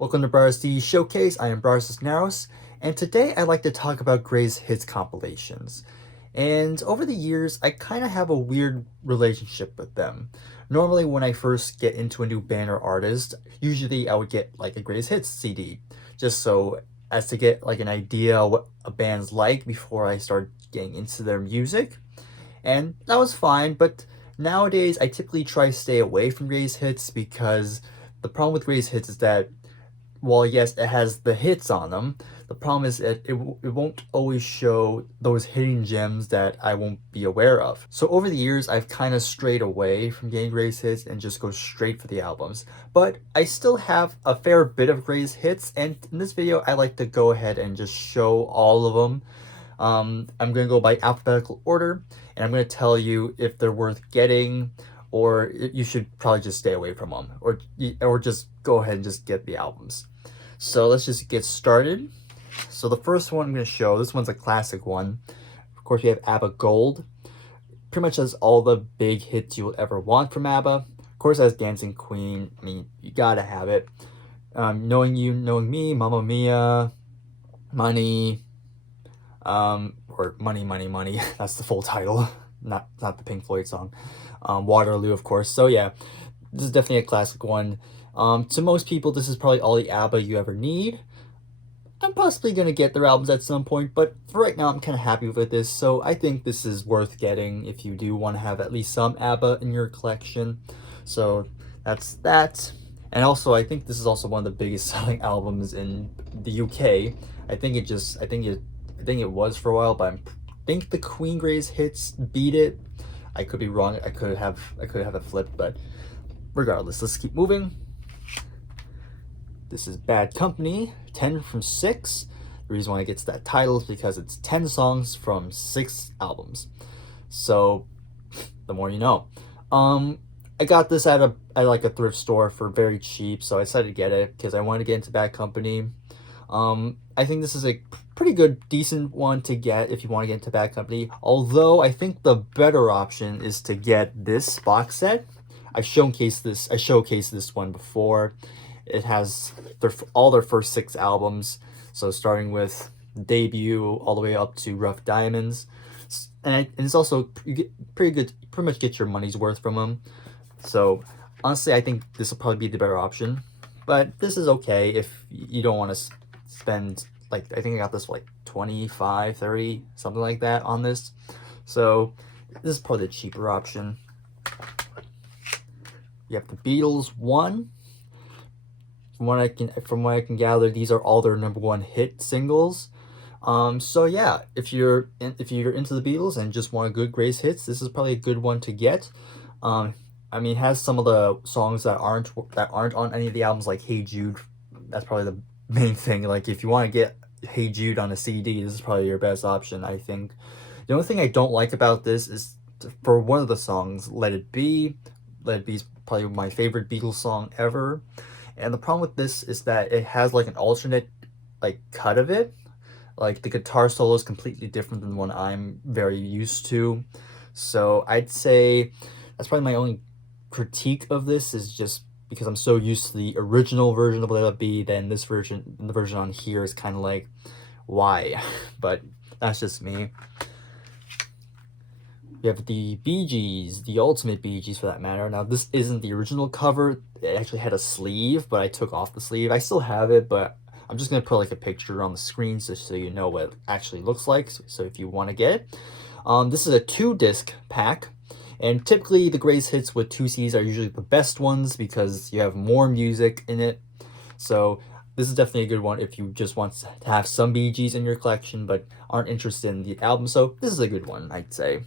Welcome to Brier's CD Showcase. I am Bryer Cisneros, and today I'd like to talk about Gray's hits compilations. And over the years, I kind of have a weird relationship with them. Normally, when I first get into a new band or artist, usually I would get like a Gray's hits CD, just so as to get like an idea what a band's like before I start getting into their music. And that was fine, but nowadays I typically try to stay away from Gray's hits because the problem with Gray's hits is that well, yes, it has the hits on them. The problem is it won't always show those hidden gems that I won't be aware of. So over the years, I've kind of strayed away from getting Gray's hits and just go straight for the albums. But I still have a fair bit of Gray's hits, and in this video, I like to go ahead and just show all of them. I'm going to go by alphabetical order, and I'm going to tell you if they're worth getting, or you should probably just stay away from them, or just go ahead and just get the albums. So let's just get started. So the first one I'm going to show, this one's a classic one. Of course, we have Abba Gold. Pretty much has all the big hits you will ever want from Abba. Of course, it has Dancing Queen. I mean, you gotta have it. Knowing You, Knowing Me, Mamma Mia, Money, or Money, Money, Money. That's the full title, not the Pink Floyd song. Waterloo, of course. So yeah, this is definitely a classic one. To most people, this is probably all the ABBA you ever need. I'm possibly going to get their albums at some point, but for right now, I'm kind of happy with this, so I think this is worth getting if you do want to have at least some ABBA in your collection. So that's that. And also, I think this is also one of the biggest selling albums in the UK. I think it was for a while, but I think the Queen Gray's hits beat it. I could be wrong. I could have it flipped, but regardless, let's keep moving. This is Bad Company, 10 from 6. The reason why it gets that title is because it's 10 songs from 6 albums. So, the more you know. I got this at like a thrift store for very cheap, so I decided to get it because I wanted to get into Bad Company. I think this is a pretty good, decent one to get if you want to get into Bad Company. Although, I think the better option is to get this box set. I showcased this one before. It has all their first 6 albums, so starting with Debut all the way up to Rough Diamonds, and it's also you get pretty much get your money's worth from them. So honestly, I think this will probably be the better option, but this is okay if you don't want to spend, like, I think I got this for like 25, 30, something like that on this. So this is probably the cheaper option. You have the Beatles 1. From what I can gather, these are all their #1 hit singles. So yeah, if you're into the Beatles and just want a good Gray's hits, this is probably a good one to get. I mean, it has some of the songs that aren't on any of the albums, like Hey Jude. That's probably the main thing. Like, if you want to get Hey Jude on a CD, this is probably your best option, I think. The only thing I don't like about this is for one of the songs, Let It Be. Let It Be is probably my favorite Beatles song ever. And the problem with this is that it has like an alternate like cut of it. Like, the guitar solo is completely different than the one I'm very used to. So I'd say that's probably my only critique of this, is just because I'm so used to the original version of Let It Be, then the version on here is kind of like, why? But that's just me. We have the Bee Gees, the Ultimate Bee Gees for that matter. Now, this isn't the original cover. It actually had a sleeve, but I took off the sleeve. I still have it, but I'm just going to put like a picture on the screen just so you know what it actually looks like. So if you want to get it. This is a 2-disc pack. And typically, the greatest hits with 2 CDs are usually the best ones because you have more music in it. So this is definitely a good one if you just want to have some Bee Gees in your collection but aren't interested in the album. So this is a good one, I'd say.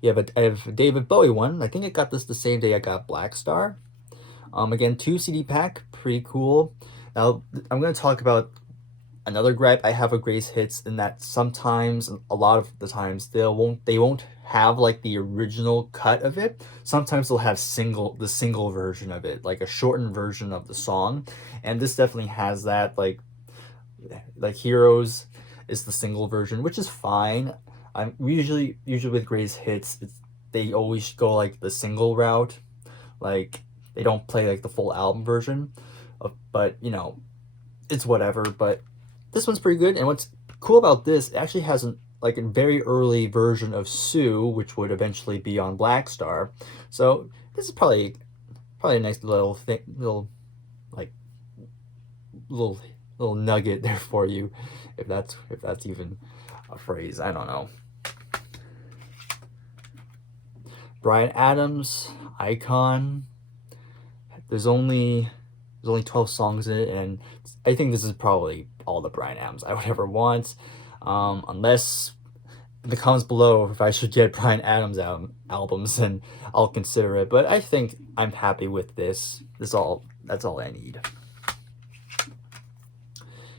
Yeah, but I have a David Bowie one. I think I got this the same day I got Black Star. Again, 2 CD pack, pretty cool. Now, I'm going to talk about another gripe I have with Gray's hits, in that sometimes, a lot of the times, they won't have like the original cut of it. Sometimes they'll have the single version of it, like a shortened version of the song, and this definitely has that. Like Heroes is the single version, which is fine. I'm usually with Gray's hits, they always go like the single route. Like, they don't play like the full album version. But you know, it's whatever. But this one's pretty good. And what's cool about this, it actually has like a very early version of Sue, which would eventually be on Black Star. So this is probably a nice little thing, like little little nugget there for you, if that's even a phrase. I don't know. Bryan Adams, Icon. There's only 12 songs in it, and I think this is probably all the Bryan Adams I would ever want. Unless in the comments below if I should get Bryan Adams albums, then I'll consider it. But I think I'm happy with this. That's all I need.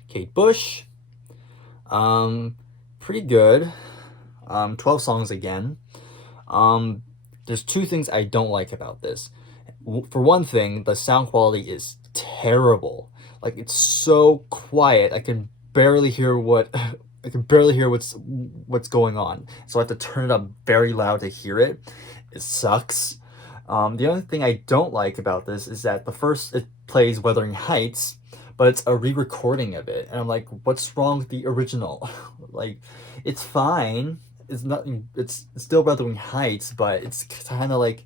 Kate Bush, pretty good. 12 songs again. There's two things I don't like about this. For one thing, the sound quality is terrible. Like, it's so quiet. I can barely hear what's going on. So I have to turn it up very loud to hear it. It sucks. The other thing I don't like about this is that it plays Wuthering Heights, but it's a re-recording of it. And I'm like, what's wrong with the original? Like, it's fine. It's still Wuthering Heights, but it's kind of like,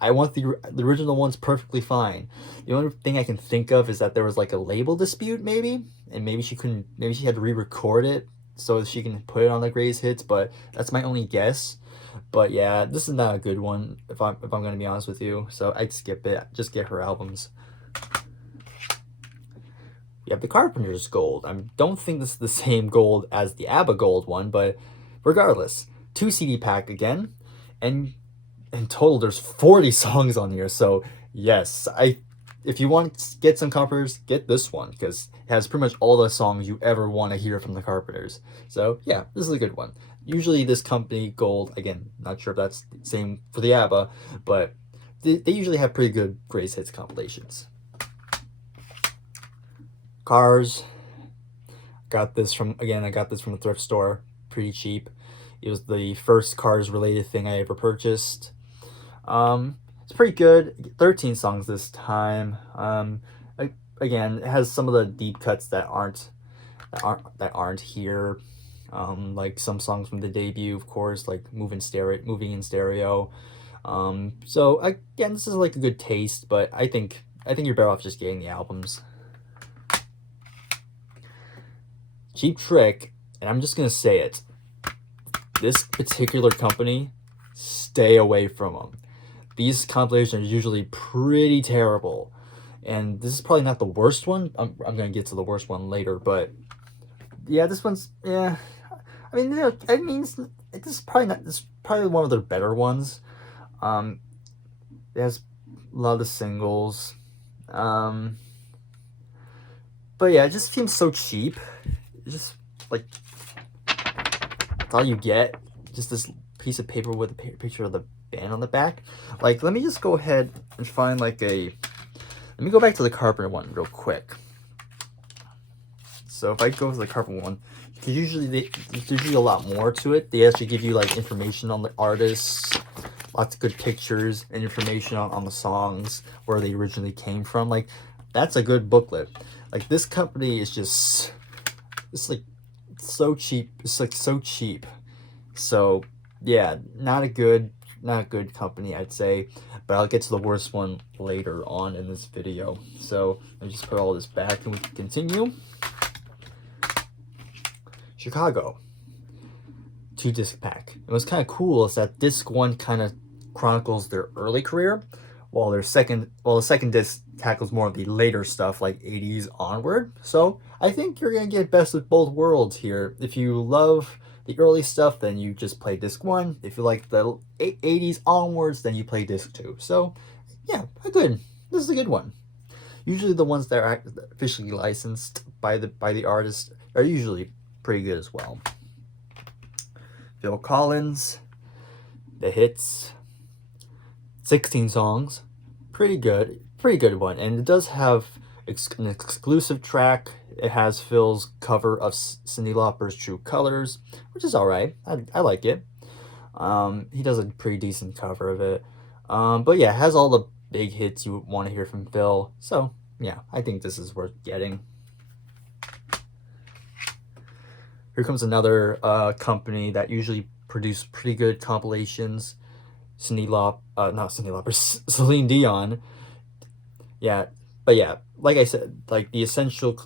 I want the original one's perfectly fine. The only thing I can think of is that there was like a label dispute, maybe, and maybe she had to re-record it so she can put it on the greatest hits. But that's my only guess. But yeah, this is not a good one if I'm gonna be honest with you. So I'd skip it. Just get her albums. You have the Carpenter's Gold. I don't think this is the same gold as the Abba Gold one, but regardless, 2 CD pack again, and in total there's 40 songs on here. So yes, if you want to get some Carpenters, get this one, because it has pretty much all the songs you ever want to hear from the Carpenters. So yeah, this is a good one. Usually this company, Gold, again, not sure if that's the same for the ABBA, but they usually have pretty good greatest hits compilations. Cars. I got this from a thrift store, pretty cheap. It was the first Cars related thing I ever purchased. It's pretty good. 13 songs this time. Again, it has some of the deep cuts that aren't here. Like some songs from the debut, of course, like Moving in Stereo. So again, this is like a good taste, but I think you're better off just getting the albums. Cheap Trick, and I'm just gonna say it. This particular company, stay away from them. These compilations are usually pretty terrible, and this is probably not the worst one. I'm gonna get to the worst one later, but yeah, this one's, yeah. I mean, this is probably one of their better ones. It has a lot of the singles, but yeah, it just seems so cheap. It's just like, that's all you get. Just this piece of paper with a picture of the band on the back. Like, let me just go ahead and find let me go back to the Carpenter one real quick. So if I go to the Carpenter one, there's usually a lot more to it. They actually give you like information on the artists, lots of good pictures and information on the songs, where they originally came from. Like, that's a good booklet. Like, this company is just, it's like so cheap. It's like so cheap. So yeah, not a good company, I'd say. But I'll get to the worst one later on in this video. So let me just put all this back and we can continue. Chicago, 2-disc pack. And what's kind of cool is that disc 1 kind of chronicles their early career, while the second disc tackles more of the later stuff, like 80s onward. So I think you're gonna get best of both worlds here. If you love the early stuff, then you just play disc 1. If you like the 80s onwards, then you play disc 2. So yeah, this is a good one. Usually the ones that are officially licensed by the artist are usually pretty good as well. Phil Collins, The Hits, 16 songs, pretty good one. And it does have an exclusive track. It has Phil's cover of Cyndi Lauper's True Colors, which is alright. I like it. He does a pretty decent cover of it. But yeah, it has all big hits you want to hear from Phil. So yeah, I think this is worth getting. Here comes another company that usually produce pretty good compilations. Celine Dion. Yeah, but yeah, like I said, like the essential,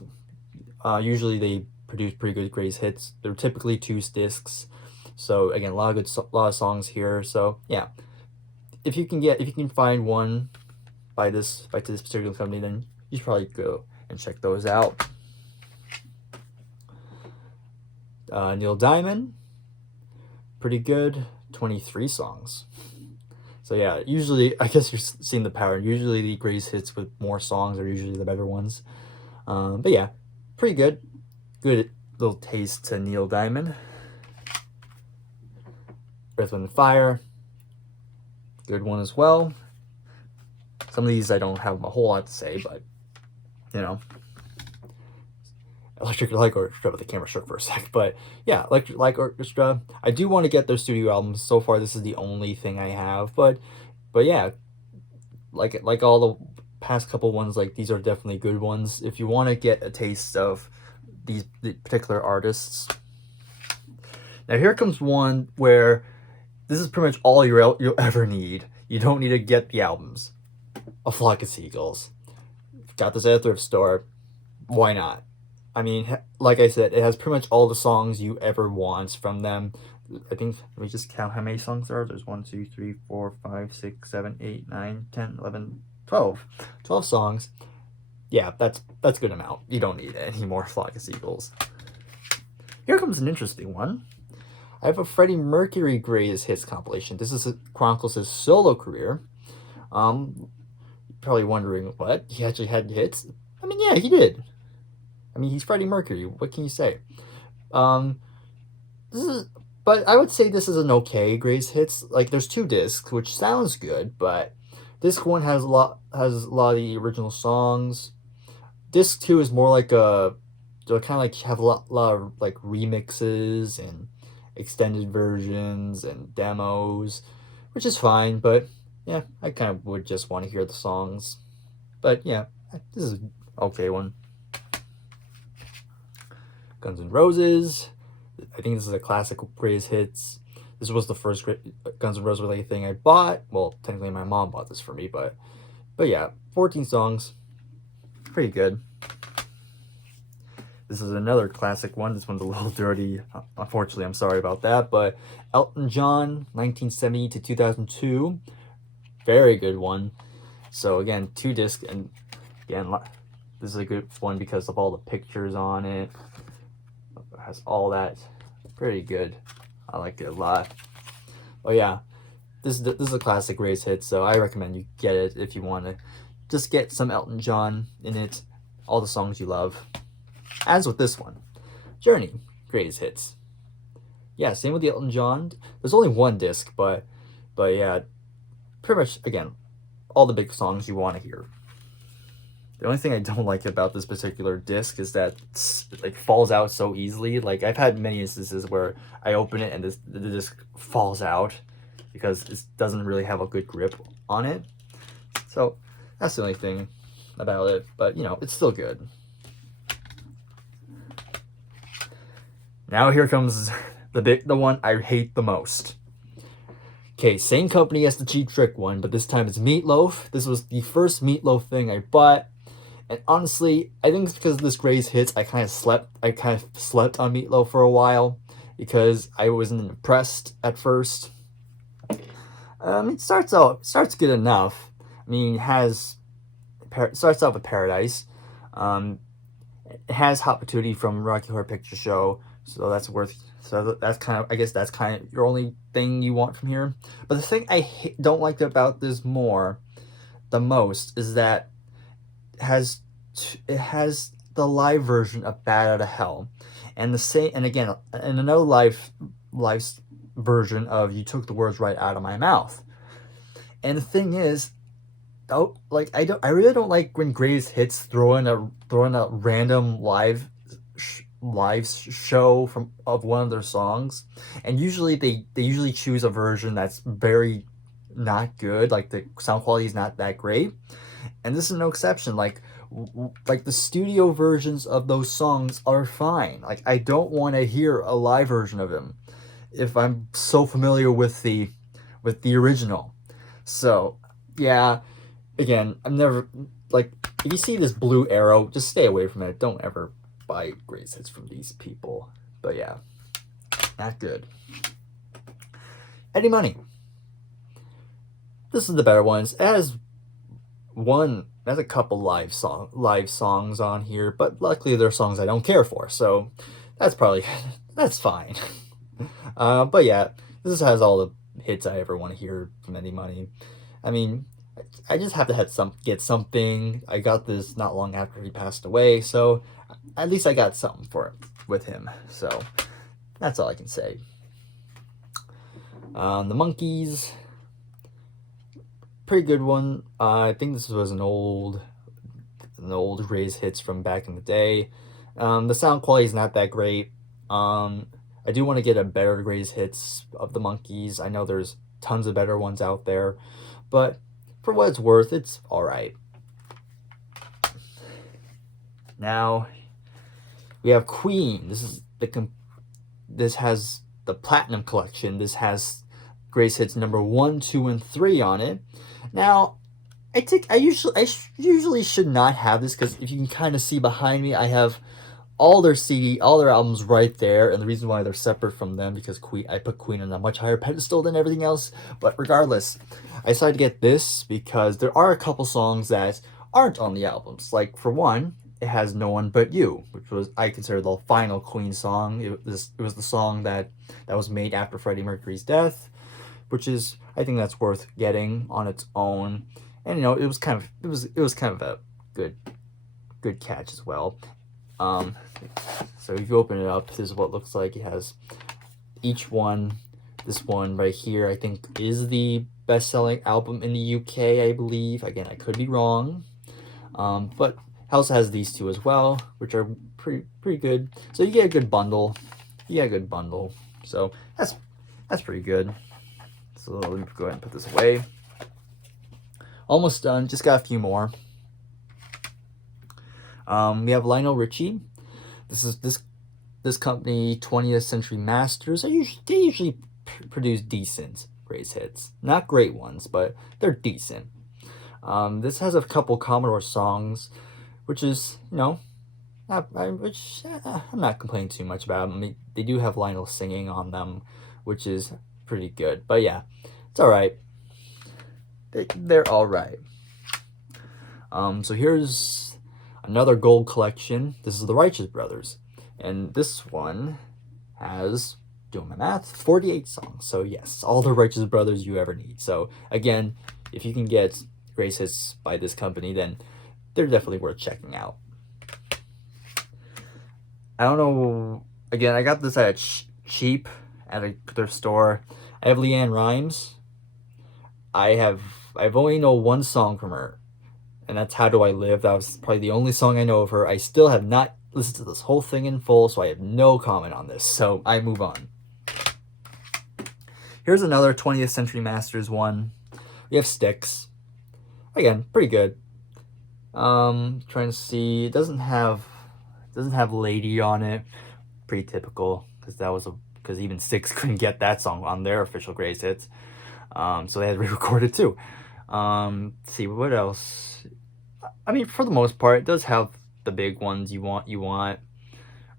usually they produce pretty good greatest hits. They're typically 2 discs, so again, a lot of songs here. So yeah, if you can find one by this particular company, then you should probably go and check those out. Neil Diamond, pretty good, 23 songs. So yeah, usually, I guess you're seeing the pattern. Usually the greatest hits with more songs are usually the better ones. But yeah, pretty good. Good little taste to Neil Diamond. Earth, Wind & Fire, good one as well. Some of these I don't have a whole lot to say, but, you know. Electric Light Orchestra, but the camera shook for a sec. But yeah, Electric Light Orchestra. I do want to get their studio albums. So far, this is the only thing I have. But yeah, like all the past couple ones, like these are definitely good ones. If you want to get a taste of the particular artists. Now here comes one where this is pretty much all you'll ever need. You don't need to get the albums. A Flock of Seagulls. Got this at a thrift store. Why not? I mean, like I said, it has pretty much all the songs you ever want from them. I think, let me just count how many songs there are. There's 1, 2, 3, 4, 5, 6, 7, 8, 9, 10, 11, 12. 12 songs. Yeah, that's a good amount. You don't need any more Flock of Seagulls. Here comes an interesting one. I have a Freddie Mercury Greatest Hits compilation. This chronicles his solo career. Probably wondering, what? He actually had hits? I mean, yeah, he did. I mean, he's Freddie Mercury. What can you say? But I would say this is an okay greatest hits. Like, there's 2 discs, which sounds good, but disc 1 has a lot of the original songs. Disc 2 is more like they'll kind of like have a lot of like remixes and extended versions and demos, which is fine. But yeah, I kind of would just want to hear the songs. But yeah, this is an okay one. Guns N' Roses. I think this is a classic greatest hits. This was the first Guns N' Roses related thing I bought. Well, technically my mom bought this for me, but yeah, 14 songs. Pretty good. This is another classic one. This one's a little dirty. Unfortunately, I'm sorry about that. But Elton John, 1970 to 2002. Very good one. So again, 2 discs. And again, this is a good one because of all the pictures on it. It has all that. Pretty good. I like it a lot. Oh yeah, this is a classic greatest hit. So I recommend you get it if you want to just get some Elton John in it. All the songs you love. As with this one, Journey, greatest hits. Yeah, same with the Elton John. There's only 1 disc, but yeah, pretty much, again, all the big songs you want to hear. The only thing I don't like about this particular disc is that it like falls out so easily. Like, I've had many instances where I open it and the disc falls out because it doesn't really have a good grip on it. So that's the only thing about it, but you know, it's still good. Now here comes the one I hate the most. Okay, same company as the Cheap Trick one, but this time it's Meatloaf. This was the first Meatloaf thing I bought. And honestly, I think it's because of this greatest hits, I kind of slept on Meatloaf for a while because I wasn't impressed at first. It starts good enough. I mean, it starts out with Paradise. It has Hot Patootie from Rocky Horror Picture Show, so that's kind of, I guess that's kind of your only thing you want from here. But the thing I don't like about this the most is that it has the live version of Bad Out of Hell, and another live version of You Took the Words Right Out of My Mouth. And the thing is, I really don't like when greatest hits throw in a random live show of one of their songs, and usually they choose a version that's very, not good. Like the sound quality is not that great, and this is no exception. Like the studio versions of those songs are fine. Like I don't want to hear a live version of them if I'm so familiar with the original. So yeah, again, I'm never like if you see this blue arrow, just stay away from it. Don't ever buy greatest hits from these people. But yeah, not good. Eddie Money. This is the better ones. It has a couple live songs on here, but luckily they're songs I don't care for, so that's fine. But yeah, this has all the hits I ever want to hear from Eddie Money. I mean, I just have to get something. I got this not long after he passed away, so at least I got something for it with him. So that's all I can say. The Monkees, pretty good one. I think this was an old greatest hits from back in the day. The sound quality is not that great. I do want to get a better greatest hits of the Monkees. I know there's tons of better ones out there, but for what it's worth, it's all right. Now we have Queen. This has the Platinum Collection. This has greatest hits number 1, 2, and 3 on it. Now, I usually should not have this because if you can kind of see behind me, I have all their albums right there, and the reason why they're separate from them because I put Queen on a much higher pedestal than everything else. But regardless, I decided to get this because there are a couple songs that aren't on the albums. Like for one, it has No One But You, which was I consider the final Queen song. It was the song that was made after Freddie Mercury's death, which is I think that's worth getting on its own. And it was kind of a good catch as well. So if you open it up, this is what it looks like. It has each one. This one right here, I think, is the best-selling album in the UK, I believe. Again, I could be wrong. But it also has these two as well, which are pretty good. So you get a good bundle. So that's pretty good. So let me go ahead and put this away. Almost done. Just got a few more. We have Lionel Richie. This company, 20th Century Masters. They usually produce decent greatest hits. Not great ones, but they're decent. This has a couple Commodore songs, which is I'm not complaining too much about. I mean, they do have Lionel singing on them, which is pretty good. But yeah, it's all right. They're all right. So here's another gold collection. This is the Righteous Brothers, and this one has, doing my math, 48 songs. So yes, all the Righteous Brothers you ever need. So again, if you can get greatest hits by this company, then they're definitely worth checking out. I don't know. Again, I got this at cheap at a thrift store. I have Leanne Rimes. I've only know one song from her, and that's How Do I Live. That was probably the only song I know of her. I still have not listened to this whole thing in full, so I have no comment on this. So I move on. Here's another 20th Century Masters one. We have Styx. Again, pretty good. Trying to see. It doesn't have Lady on it. Pretty typical, because even Styx couldn't get that song on their official greatest hits. So they had to re-record it too. Let's see what else. I mean, for the most part, it does have the big ones you want.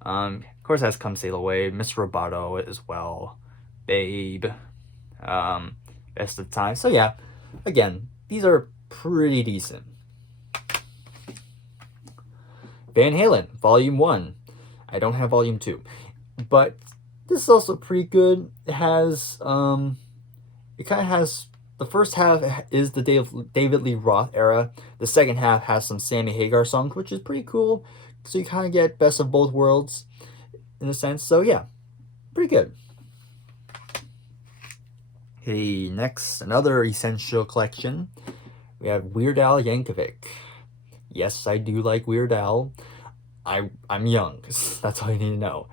Of course, it has Come Sail Away, Mr. Roboto as well, Babe, Best of Time. So yeah, again, these are pretty decent. Van Halen, Volume 1. I don't have Volume 2. But this is also pretty good. It has, it kind of has, the first half is the David Lee Roth era. The second half has some Sammy Hagar songs, which is pretty cool. So you kind of get best of both worlds in a sense. So yeah, pretty good. Okay, next, another essential collection. We have Weird Al Yankovic. Yes, I do like Weird Al. I'm young, that's all you need to know.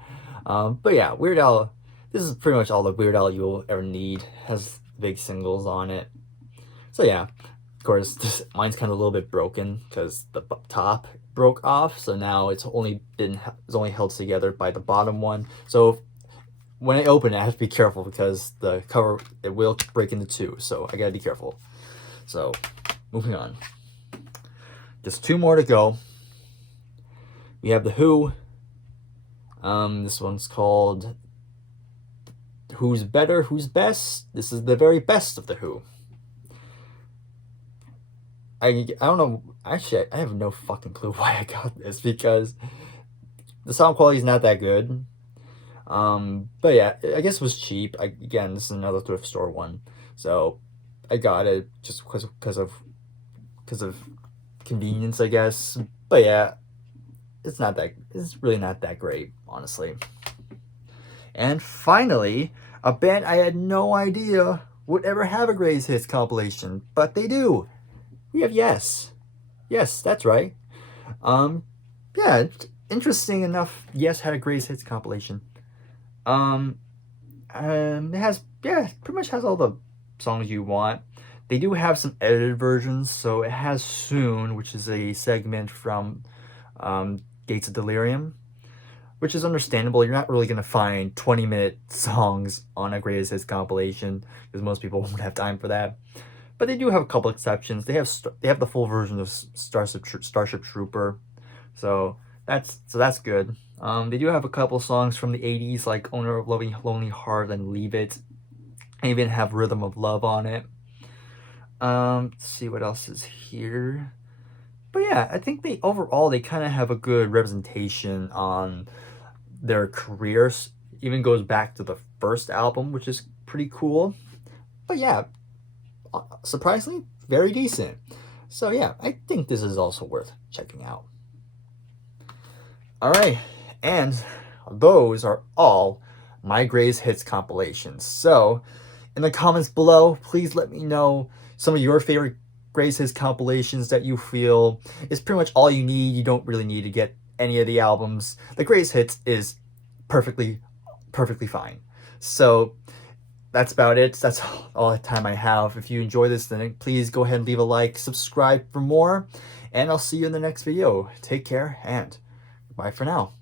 But yeah, Weird Al, this is pretty much all the Weird Al you'll ever need. Has big singles on it. So yeah, of course, mine's kind of a little bit broken because the top broke off. So now it's only held together by the bottom one. So when I open it, I have to be careful because the cover, it will break into two. So I gotta be careful. So moving on. Just two more to go. We have The Who. This one's called Who's Better, Who's Best? This is the very best of The Who. I don't know. Actually, I have no fucking clue why I got this because the sound quality is not that good. But yeah, I guess it was cheap. Again, this is another thrift store one, so I got it just because of convenience, I guess. But yeah, it's really not that great, honestly. And finally, a band I had no idea would ever have a Greatest Hits compilation, but they do. We have Yes. Yes, that's right. Yeah, interesting enough, Yes had a Greatest Hits compilation. It has, yeah, pretty much has all the songs you want. They do have some edited versions, so it has Soon, which is a segment from Gates of Delirium, which is understandable. You're not really going to find 20-minute songs on a Greatest Hits compilation, because most people won't have time for that. But they do have a couple exceptions. They have the full version of Starship Trooper, so that's good. They do have a couple songs from the 80s, like Owner of Lonely Heart and Leave It. They even have Rhythm of Love on it. Let's see what else is here. But yeah, I think they kind of have a good representation on their careers. Even goes back to the first album, which is pretty cool. But yeah, surprisingly, very decent. So yeah, I think this is also worth checking out. Alright, and those are all my Greatest Hits compilations. So, in the comments below, please let me know some of your favorite Greatest Hits compilations that you feel is pretty much all you need. You don't really need to get any of the albums. The Greatest Hits is perfectly fine. So, that's about it. That's all the time I have. If you enjoy this, then please go ahead and leave a like, subscribe for more, and I'll see you in the next video. Take care, and bye for now.